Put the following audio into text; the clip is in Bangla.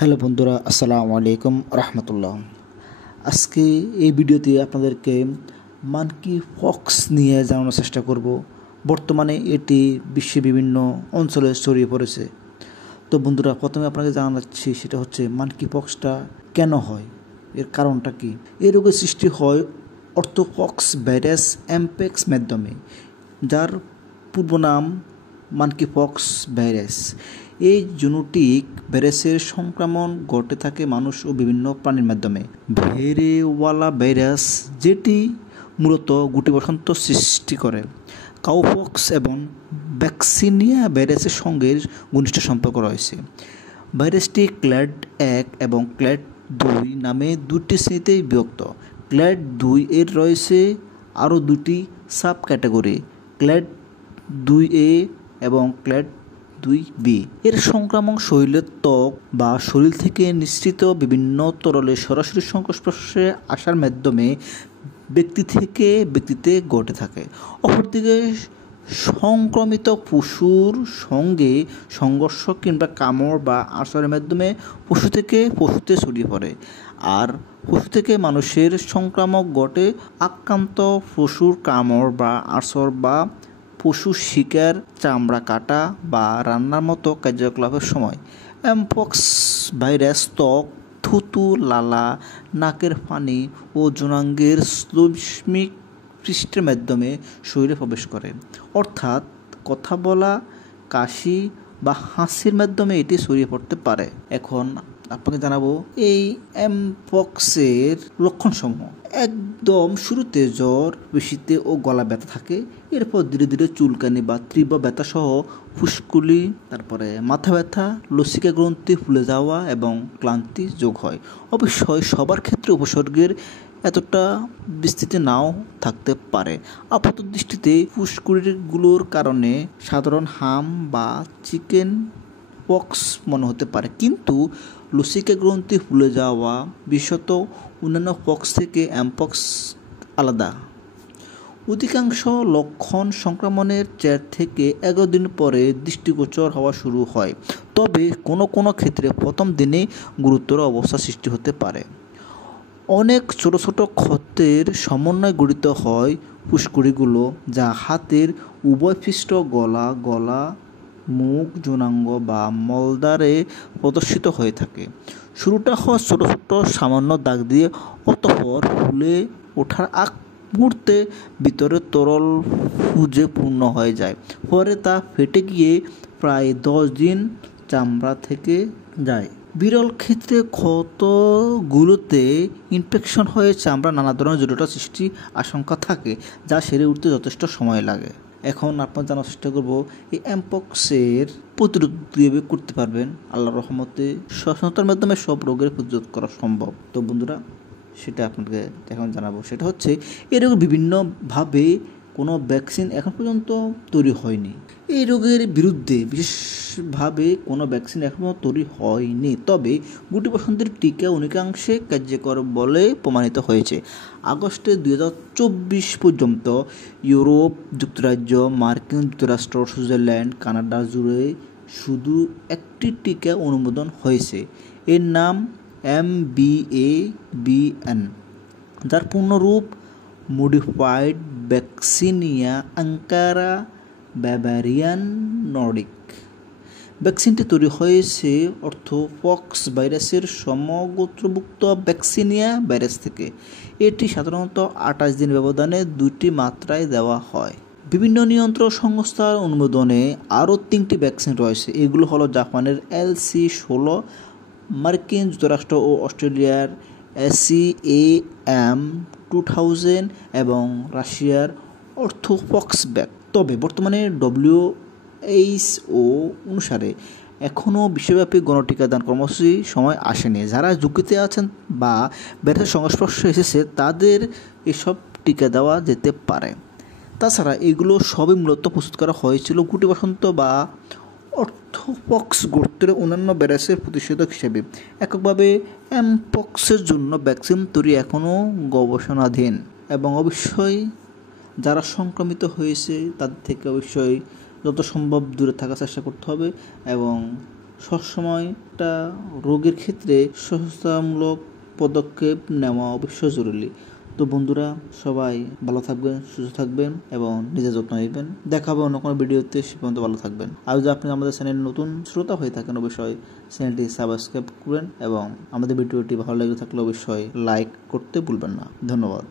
হ্যালো বন্ধুরা, আসসালামু আলাইকুম রহমতুল্লাহ। আজকে এই ভিডিওতে আপনাদেরকে মানকি পক্স নিয়ে জানানোর চেষ্টা করব। বর্তমানে এটি বিশ্বের বিভিন্ন অঞ্চলে ছড়িয়ে পড়েছে। তো বন্ধুরা, প্রথমে আপনাকে জানাচ্ছি সেটা হচ্ছে মানকি পক্সটা কেন হয়, এর কারণটা কি। এই রোগের সৃষ্টি হয় অর্থোপক্স ভাইরাস এমপেক্স মাধ্যমে, যার পূর্ব নাম মানকি পক্স ভাইরাস। এই জেনেটিক ভাইরাসের সংক্রমণ ঘটে থাকে মানুষ ও বিভিন্ন প্রাণীর মাধ্যমে। ভেড়েওয়ালা ভাইরাস, যেটি মূলত গুটি বসন্ত সৃষ্টি করে। কাউপক্স এবং ভ্যাকসিনিয়া ভাইরাসের সঙ্গে ঘনিষ্ঠ সম্পর্ক রয়েছে। ভাইরাসটি ক্ল্যাড 1 এবং ক্ল্যাড 2 নামে দুটি শ্রেণীতে বিভক্ত। ক্ল্যাড 2 এর রয়েছে আরও দুটি সাব ক্যাটাগরি, ক্ল্যাড 2A এবং ক্ল্যাড 2B। এর সংক্রমণ শরীরের ত্বক বা শরীর থেকে নিঃসৃত বিভিন্ন তরলের সরাসরি সংস্পর্শে আসার মাধ্যমে ব্যক্তি থেকে ব্যক্তিতে ঘটে থাকে। অপরদিকে সংক্রমিত পশুর সঙ্গে সংঘর্ষ কিংবা কামড় বা আঁচড়ের মাধ্যমে পশু থেকে পশুতে ছড়িয়ে পড়ে। আর পশু থেকে মানুষের সংক্রামক ঘটে আক্রান্ত পশুর কামড় বা আঁচড় বা পশু শিকার, চামড়া কাটা বা রান্নার মতো কার্যকলাপের সময়। এমপক্স ভাইরাস ত্বক, থুতু, লালা, নাকের পানি ও যৌনাঙ্গের শ্লেষ্মিক পৃষ্ঠের মাধ্যমে শরীরে প্রবেশ করে। অর্থাৎ কথা বলা, কাশি বা হাসির মাধ্যমে এটি ছড়িয়ে পড়তে পারে। এখন আপনাকে জানাবো এই এমপক্সের লক্ষণসমূহ। একদম শুরুতে জ্বর, পেশিতে ও গলা ব্যথা থাকে। এরপর ধীরে ধীরে চুলকানি বা তীব্র ব্যথা সহ ফুসকুলি, তারপরে মাথা ব্যথা, লসিকা গ্রন্থি ফুলে যাওয়া এবং ক্লান্তি যোগ হয়। অবশ্যই সবার ক্ষেত্রে উপসর্গের এতটা বিস্তৃতি নাও থাকতে পারে। আপাত দৃষ্টিতে ফুসকুলিগুলোর কারণে সাধারণ হাম বা চিকেন পক্স মনে হতে পারে, কিন্তু লসিকা গ্রন্থি ফুলে যাওয়া বিশেষত অন্যান্য পক্স থেকে এমপক্স আলাদা। অধিকাংশ লক্ষণ সংক্রমণের 4 থেকে 11 দিন পরে দৃষ্টিগোচর হওয়া শুরু হয়, তবে কোনো কোনো ক্ষেত্রে প্রথম দিনে গুরুতর অবস্থা সৃষ্টি হতে পারে। অনেক ছোট ছোট ক্ষতের সমন্বয়ে গঠিত হয় ফুসকুড়িগুলো, যা হাতের উভয় পৃষ্ঠ, গলা, মুখ, যৌনাঙ্গ বা মলদ্বারে প্রদর্শিত হয়ে থাকে। শুরুটা হয় ছোট ছোট সামান্য দাগ দিয়ে, অতঃপর ফুলে ওঠার আগ মুহূর্তে ভিতরে তরল পুঁজে পূর্ণ হয়ে যায়। পরে তা ফেটে গিয়ে প্রায় 10 দিন চামড়া থেকে যায়। বিরল ক্ষেত্রে ক্ষতগুলোতে ইনফেকশন হয়ে চামড়া নানা ধরনের জটিলতা সৃষ্টির আশঙ্কা থাকে, যা সেরে উঠতে যথেষ্ট সময় লাগে। এখন আপনার জানার চেষ্টা করব এই এমপক্সের প্রতিরোধ কীভাবে করতে পারবেন। আল্লাহর রহমতে সচেতনতার মাধ্যমে সব রোগের প্রতিরোধ করা সম্ভব। তো বন্ধুরা, সেটা আপনাকে এখন জানাবো। সেটা হচ্ছে এই রোগের বিভিন্নভাবে কোনো ভ্যাকসিন এখন পর্যন্ত তৈরি হয়নি। এই রোগের বিরুদ্ধে বিশেষভাবে কোনো ভ্যাকসিন এখনও তৈরি হয়নি, তবে গুটি বসন্তের টিকা অনেকাংশে কার্যকর বলে প্রমাণিত হয়েছে। আগস্টে 2024 পর্যন্ত ইউরোপ, যুক্তরাজ্য, মার্কিন যুক্তরাষ্ট্র, সুইজারল্যান্ড, কানাডা জুড়ে শুধু একটি টিকা অনুমোদন হয়েছে। এর নাম MVA-BN, যার পূর্ণরূপ modified vaccinia Ankara Bavarian Nordic. ভ্যাকসিনটি তৈরি হয়েছে অর্থোপক্স ভাইরাসের সমগোত্রভুক্ত ভ্যাকসিনিয়া ভাইরাস থেকে। এটি সাধারণত 28 দিন ব্যবধানে 2টি মাত্রায় দেওয়া হয়। বিভিন্ন নিয়ন্ত্রক সংস্থার অনুমোদনে আরও 3টি ভ্যাকসিন রয়েছে। এগুলো হলো জাপানের LC-16, মার্কিন যুক্তরাষ্ট্র ও অস্ট্রেলিয়ার ACAM2000 এবং রাশিয়ার অর্থোপক্স ভ্যাক। তবে বর্তমানে WHO অনুসারে এখনও বিশ্বব্যাপী গণটিকাদান কর্মসূচি সময় আসেনি। যারা ঝুঁকিতে আছেন বা ভাইরাসের সংস্পর্শে এসেছে তাদের এসব টিকা দেওয়া যেতে পারে। তাছাড়া এগুলো সবই মূলত প্রস্তুত করা হয়েছিল গুটি বসন্ত বা অর্থোপক্স গোত্রের অন্যান্য ভাইরাসের প্রতিষেধক হিসেবে। এককভাবে এমপক্সের জন্য ভ্যাকসিন তৈরি এখনও গবেষণাধীন, এবং অবশ্যই যারা সংক্রমিত হয়েছে তাদের থেকে অবশ্যই যত সম্ভব দূরে থাকার চেষ্টা করতে হবে এবং সবসময় একটা রোগের ক্ষেত্রে সচেতনতামূলক পদক্ষেপ নেওয়া অবশ্যই জরুরি। তো বন্ধুরা, সবাই ভালো থাকবেন, সুস্থ থাকবেন এবং নিজের যত্ন নেবেন। দেখা হবে অন্য কোনো ভিডিওতে, সে পর্যন্ত ভালো থাকবেন। আর যদি আপনি আমাদের চ্যানেল নতুন শ্রোতা হয়ে থাকেন, অবশ্যই চ্যানেলটি সাবস্ক্রাইব করবেন এবং আমাদের ভিডিওটি ভালো লেগে থাকলে অবশ্যই লাইক করতে ভুলবেন না। ধন্যবাদ।